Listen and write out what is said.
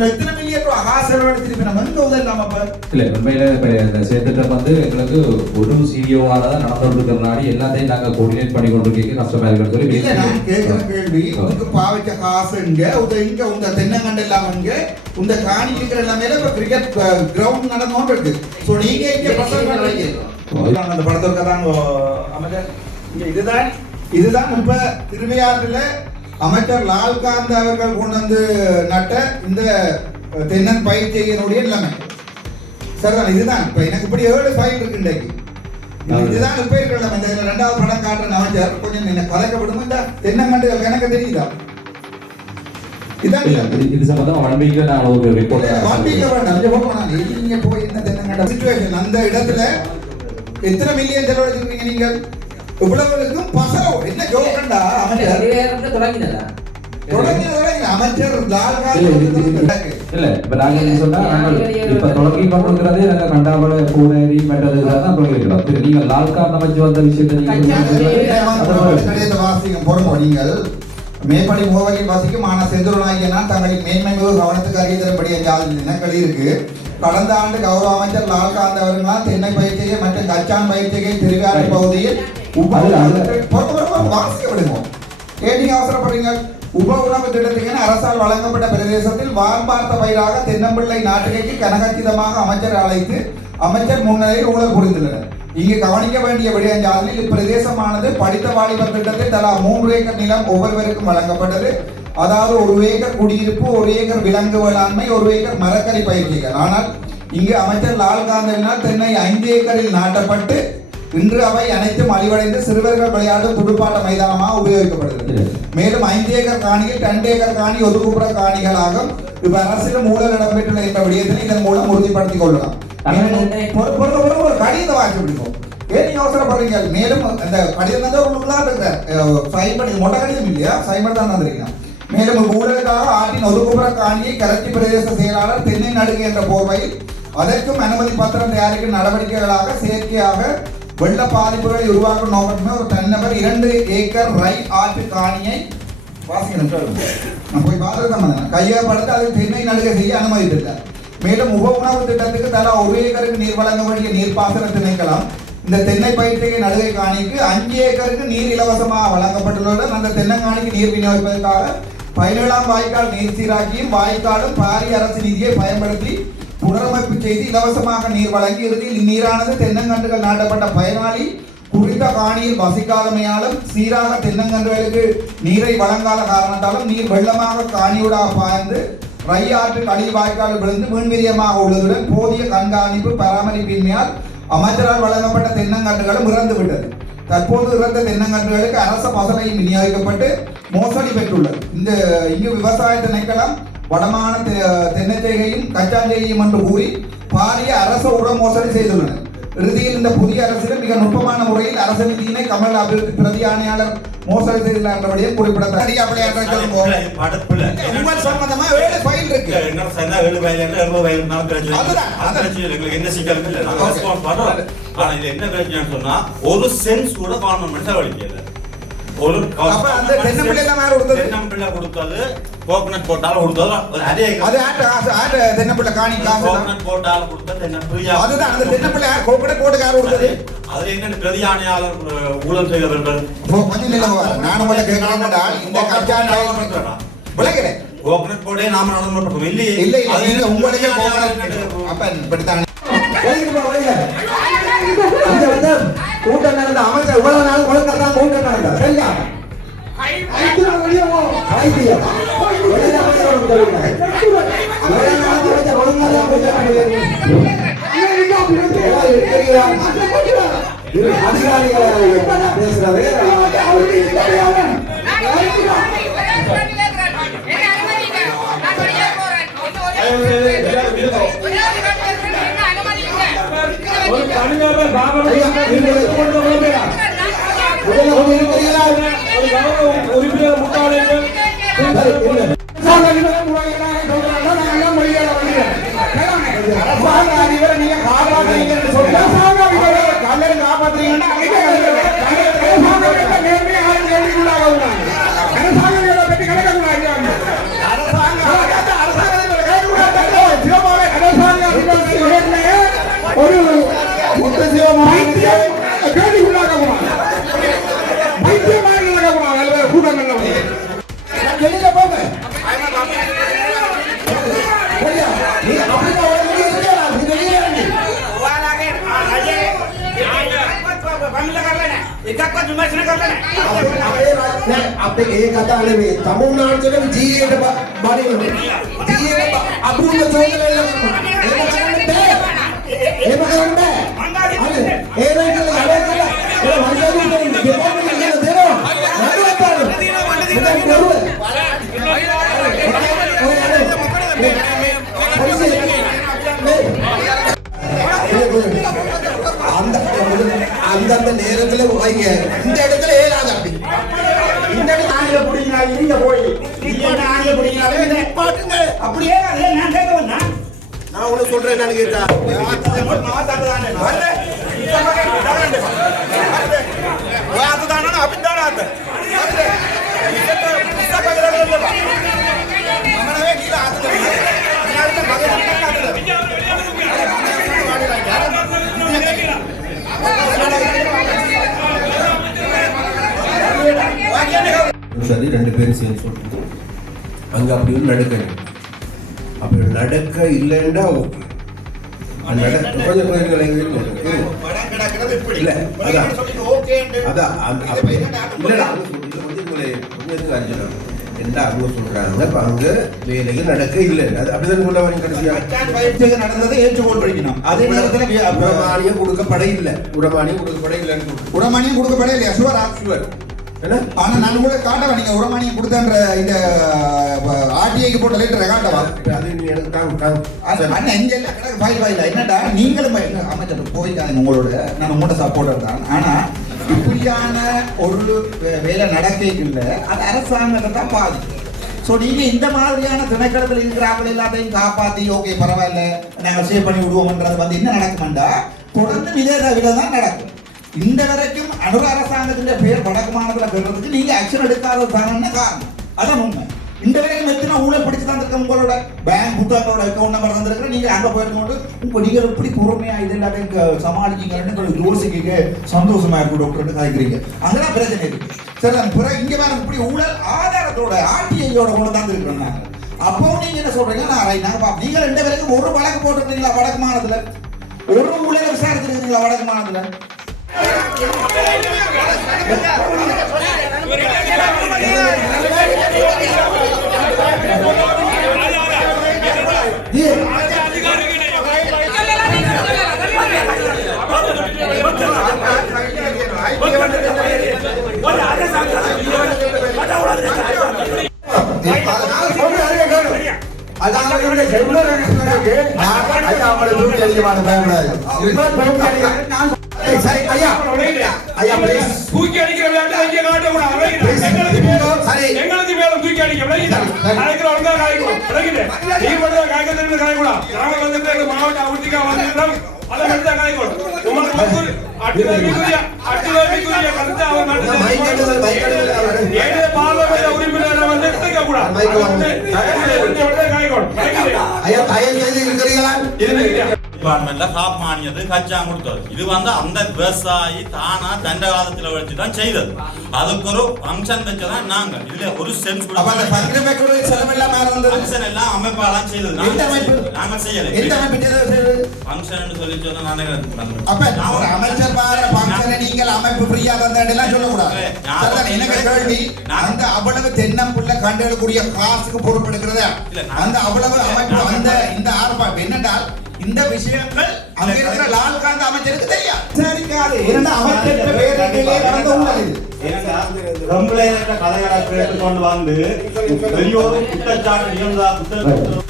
இதுல எத்தனை மில்லியன் ரூபாய் ஆகாசரோட திருப்பி நம்ம எங்க உதவலாம் அப்ப? இல்ல உண்மையில இந்த சேர்த்துட்ட வந்து எங்களுக்கு ஒரு சிடிஓவா தான் நடந்து இருக்கிறனாடி எல்லாத்தையும் நாங்க கோஆர்டினேட் பண்ணி கொண்டிருக்கீங்க கஷ்டமா இருக்குன்னு சொல்லி. இல்ல நான் கேட்கிற கேள்வி உங்களுக்கு பாவிச்ச காசு இங்க உங்க தென்னங்கண்டு எல்லாம் இங்க உங்க காணி இருக்கிற எல்லாமே இப்ப கிரிக்கெட் கிரவுண்ட் நடந்துட்டு இருக்கு. சோ நீங்க இங்க பிரசன்ட் பண்றீங்க அந்த படத்துக்கு தான் அமைச்சர் இதுதான் இப்ப திருவையாறுல அமைச்சர் லால்காந்த் அவர்கள் கொண்டு வந்து நட்ட இந்த தென்னன் பயிர் செய்யனுடைய நிலைமை சரிதான். இதுதான் இப்ப எனக்கு இப்படி 7 ஃபைல் இருக்கு இன்றைக்கு. இதுதான் இப்ப இருக்கிற இந்த 2வது படம் காட்டுற அமைச்சர் கொஞ்சம் என்ன கலைக்கப்படும். இந்த தென்னங்கண்டுகள் எனக்கு தெரியுதா? இதான் இது சம்பந்தமா 1 வீக்ல நான் ஒரு ரிப்போர்ட் 1 வீக்ல வேண்டாம் நீங்க போய் என்ன தென்னங்கண்ட சிச்சுவேஷன் அந்த இடத்துல எத்தனை மில்லியன் செலவழிச்சிருக்கீங்க நீங்கள்? இவ்வளவுக்கும் பசரோ என்ன ஜோக்கண்டா அமைச்சர் தொடங்கினதா அமைச்சர் லால்காந்த் இல்ல இப்ப நாங்க என்ன சொன்னா இப்ப தொடங்கி கொண்டிருக்கிறதே நாங்க கண்டாவள பூனேரி மெட்டது தான் தொடங்கிக்கிறோம். நீங்க லால்காந்த் அமைச்சு வந்த விஷயத்தை நீங்க வாசிக்கும் பொறுமோ நீங்கள் மேற்படி முகவரியில் வாசிக்கும் ஆனா செந்தூரநாயகனா தங்களின் மேன்மைமிகு கவனத்துக்கு அறிய தரும்படி இனக்களி இருக்கு. கடந்த ஆண்டு கௌரவ அமைச்சர் லால்காந்த் அவர்களால் தென்னை பயிற்சியை மற்றும் கச்சான் பயிற்சியை திருவிழா பகுதியில் அவசரப்படுறீங்க. உப உணவு திட்டத்துக்கு அரசால் வழங்கப்பட்ட பிரதேசத்தில் வார்பார்த்த பயிராக தென்னம்பிள்ளை நாட்டுகைக்கு கனகச்சிதமாக அமைச்சர் அழைத்து அமைச்சர் முன்னிலையில் ஊழல் புரிந்துள்ளனர். இங்கு கவனிக்க வேண்டிய விடயஞ்சாலில் இப்பிரதேசமானது படித்த வாலிபர் திட்டத்தில் தலா 3 ஏக்கர் நிலம் ஒவ்வொருவருக்கும் வழங்கப்பட்டது. அதாவது 1 ஏக்கர் குடியிருப்பு, 1 ஏக்கர் விலங்கு வேளாண்மை, 1 ஏக்கர் மரக்கறி பயிற்சிகள். ஆனால் இங்கு அமைச்சர் லால்காந்தவினால் தென்னை 5 ஏக்கரில் நாட்டப்பட்டு இன்று அவை அனைத்தும் அழிவடைந்து சிறுவர்கள் விளையாடும் துடுப்பாட்ட மைதானமாக உபயோகிக்கப்படுகிறது. மேலும் 5 ஏக்கர் காணியில் 2 ஏக்கர் காணி ஒதுக்குப்புற காணிகளாகும். இப்ப அரசியலும் ஊழல் இடம்பெற்றுள்ள என்ற விடயத்தில் இதன் மூலம் உறுதிப்படுத்திக் கொள்ளலாம். ஒரு கடிதத்தை வாங்கி பிடிக்கும் ஏன் நீங்க அவசரப்படுறீங்க? மேலும் அந்த கடிதம் வந்து உங்களுக்குலாம் இருக்கிற சைன் பண்ணி மொட்டை கடிதம் இல்லையா? சைன் பண்ணி தான் தந்திருக்கீங்க. மேலும் ஊழலுக்காக ஆற்றின் ஒதுக்குப்புற காணியை கரச்சி பிரதேச செயலாளர் தென்னை நடுகு என்ற போர்வையில் அதற்கும் அனுமதி பத்திரம் தயாரிக்கும் நடவடிக்கைகளாக செயற்கையாக வெள்ள பாதிப்புகளை உருவாக்கும் நோக்கமே ஒரு தனிநபர் 2 ஏக்கர் ரை ஆற்று காணியை நான் போய் பார்த்துதான் கையகப்படுத்த அதை தென்னை நடுகை செய்ய அனுமதித்திருக்கார். மேலும் உப உணவு திட்டத்துக்கு தலா 1 ஏக்கருக்கு நீர் வழங்க வேண்டிய நீர்ப்பாசன திணைக்களம் இந்த தென்னை பயிற்சியை நடுகை காணிக்கு 5 ஏக்கருக்கு நீர் இலவசமாக வழங்கப்பட்டுள்ளதுடன் அந்த தென்னங்காணிக்கு நீர் விநியோகிப்பதற்காக 17ஆம் வாய்க்கால் நீர் சீராக்கியும் வாய்க்காலும் பாரிய அரசு நிதியை பயன்படுத்தி புனரமைப்பு செய்து இலவசமாக நீர் வழங்கி இறுதியில் இந்நீரானது தென்னங்கன்றுகள் நாட்டப்பட்ட பயனாளி குறித்த காணியில் வசிக்காதமையாலும் சீராக தென்னங்கன்றுகளுக்கு நீரை வழங்காத காரணத்தாலும் நீர் வெள்ளமாக காணியூடாக பாய்ந்து ரை ஆற்று கழிவு வாய்க்கால் விழுந்து மீன்விரியமாக உள்ளதுடன் போதிய கண்காணிப்பு பராமரிப்பின்மையால் அமைச்சரால் வழங்கப்பட்ட தென்னங்கன்றுகளும் இறந்து விட்டது. தற்போது இறந்த தென்னங்கன்றுகளுக்கு அரச பசலையும் விநியோகிக்கப்பட்டு மோசடி பெற்றுள்ளது. இங்கு விவசாய திணைக்களம் வடமான தென்னச்செய்கையும் கச்சாஞ்செய்கையும் என்று கூறி பாரிய அரச உர மோசடி செய்துள்ளனர். இறுதியில் இந்த புதிய அரசிடம் மிக நுட்பமான முறையில் அரசு நிதியினை கமல் அபிவிருத்தி பிரதி ஆணையாளர் மோசடி செய்துள்ளார் என்றபடியே குறிப்பிடத்தக்கது. ஒரு சென்ஸ் கூட கவர்மெண்ட் செலவழிக்கல. ஒரு தென்னம்பிள்ளை கொடுத்தது கோகனட் போட்டால் கொடுத்தது அதே அது தென்னம்பிள்ளை காணி கோகனட் போட்டால் கொடுத்த தென்னம்பிள்ளை அதுதான் அந்த தென்னம்பிள்ளை கோகனட் போட்டு யார் கொடுத்தது? அது என்ன பிரதியாணையாளர் ஊழல் செய்தவர்கள் கொஞ்சம் நிலவுவார். நான் உங்களை கேட்கணும்னா இந்த கச்சான் விளக்கிறேன் கோகனட் போடே நாம நடந்து இல்லையே இல்லை இல்லை உங்களுக்கே அப்ப இப்படித்தான் கூட்டம் நடந்த அமைச்சர் இவ்வளவு நாள் ஒழுங்கத்தான் கூட்டம் நடந்த சரியா அதிகாரிகள் பேசுறது විමර්ශන කරලා නැහැ. අපේ ඒ කතා නෙමෙයි. තමුන්නාන්සේට ජීවිතේ බඩේ ජීවිතේ අභූත චෝදනය කරනවා. එහෙම කරන්න බෑ. ඒ නෑ කියලා වැඩ කරලා ඒ වංශයෙන් දෙපොළේ කියන දෙනවා. නඩුවක් පාඩු. මොකක්ද කරුවේ? அந்த நேரத்துல வைங்க இந்த இடத்துல ஏறாது அப்படி இந்த இடத்துல ஆணில புடிங்கா நீங்க போய் நீங்க ஆணில புடிங்கா பாட்டுங்க அப்படியே அதே நான் கேட்க வந்தேன் நான் உன்ன சொல்றேன் என்னன்னு கேட்டா நான் தானே வரல வாத்து தானே அப்படி தானே ஆத்து மகனவே கீழ ஆத்து நான் மகன் சரி ரெண்டு பேரும் சேர்ந்து சொல்லிட்டு அங்கே அப்படி ஒன்று நடக்கணும். அப்படி நடக்க இல்லைன்னா ஓகே கொஞ்சம் இல்லை அதான் என்ன அவங்க சொல்றாங்க இப்போ அங்கே வேலைகள் நடக்க இல்லை அது அப்படிதான் சொல்ல வரீங்க கடைசியாக நடந்ததை ஏற்றுக்கொள்ளிக்கணும். அதே நேரத்தில் உரமானியம் கொடுக்கப்பட இல்லை உரமானியம் கொடுக்கப்பட இல்லைன்னு உரமானியம் கொடுக்கப்பட இல்லையா? ஷுவர் ஆனா நான் கூட காட்டவா நீங்க உரமானியம் கொடுத்தன்ற இந்த ஆர்டிஐக்கு போட்ட லெட்டரை காட்டவா? அது நீ எனக்கு தாங்க அண்ணா இங்க இல்ல கிடக்கு ஃபைல் என்னடா நீங்களும் அமைச்சர் போயிருக்காங்க உங்களோட நான் உங்களோட சப்போர்ட்டர் தான். ஆனா இப்படியான ஒரு வேலை நடக்க இல்லை அது அரசாங்கத்தை தான் பாதிக்கும். ஸோ நீங்க இந்த மாதிரியான திணைக்களத்தில் இருக்கிறாங்க எல்லாத்தையும் காப்பாத்தி ஓகே பரவாயில்ல நாங்கள் சேவ் பண்ணி விடுவோம்ன்றது வந்து என்ன நடக்கும்டா தொடர்ந்து விலை தான் நடக்கும். இந்த வரைக்கும் அனுர அரசாங்கத்தின் பேர் வடக்கு மாநிலத்தில் பெறுறதுக்கு நீங்க ஆக்ஷன் எடுக்காதது தானே காரணம். அதான் உண்மை. இந்த வரைக்கும் எத்தனை ஊழல் படிச்சு தான் இருக்க உங்களோட பேங்க் புத்தகங்களோட அக்கௌண்ட் நம்பர் தந்திருக்கிற நீங்க அங்க போயிருக்கோண்டு உங்க நீங்கள் எப்படி பொறுமையா இது எல்லாத்தையும் சமாளிக்கீங்கன்னு யோசிக்க சந்தோஷமா இருக்கும் டாக்டர் காய்க்கிறீங்க. அங்கதான் பிரச்சனை இருக்கு. சரி நான் பிறகு இங்க வேற இப்படி ஊழல் ஆதாரத்தோட ஆர்டிஐயோட கொண்டு தான் இருக்கிறோம் நாங்க. அப்போ நீங்க என்ன சொல்றீங்க? நாங்க நீங்க ரெண்டு பேருக்கும் ஒரு வழக்கு போட்டுருக்கீங்களா வடக்கு மாநிலத்துல? ஒரு ஊழலை விசாரிச்சிருக்கீங்களா வடக்கு மாநிலத்துல? தூக்கி அடிக்கிற விளையாட்டு இங்கே காட்டக்கூடாது. எங்களுக்கு மேல தூக்கி அடிக்க விளையாட்டு ஒழுங்கா காய்க்கும் விளையாட்டு நீ மட்டும் காய்க்கிறது காயக்கூடாது. நாங்கள் வந்து மாவட்ட அவுட்டிக்கா வந்துட்டோம் அதை மட்டும் காய்க்கும். உங்களுக்கு அட்டுக்குரிய கருத்து அவர் மட்டும் பார்வையிட உறுப்பினர் வந்து எடுக்கக்கூடாது. காய்க்கும் டிபார்ட்மெண்ட்ல காப் மானியது கச்சா கொடுத்தது. இது வந்து அந்த விவசாயி தானா தண்டகாலத்துல வச்சு தான் செய்தது. அதுக்கு ஒரு ஃபங்க்ஷன் வச்சதான் நாங்க இதுல ஒரு சென்ஸ் ஃபங்க்ஷன் எல்லாம் அமைப்பாலாம் செய்தது. நாங்க செய்யல ஃபங்க்ஷன் சொல்லி சொன்னா நானே அமைச்சர் நீங்கள் அமைப்பு ஃப்ரீயா தந்தெல்லாம் சொல்லக்கூடாது. எனக்கு கேள்வி அந்த அவ்வளவு தென்னம்புள்ள கண்டெடுக்கக்கூடிய காசுக்கு பொறுப்பெடுக்கிறதா அந்த அவ்வளவு அமைப்பு அந்த இந்த ஆர்ப்பாட்டம் என்னென்றால் இந்த விஷயங்கள் அங்க இருக்கிற லால்காந்த் அமைச்சருக்கு தெரியாது. விசாரிக்காது. இரண்டு அமைச்சர் பேரணியிலே நடந்த ஊழல் இது. கம்ப்ளைண்ட் கதைகளை கேட்டு கொண்டு வந்து பெரியோர் குற்றச்சாட்டு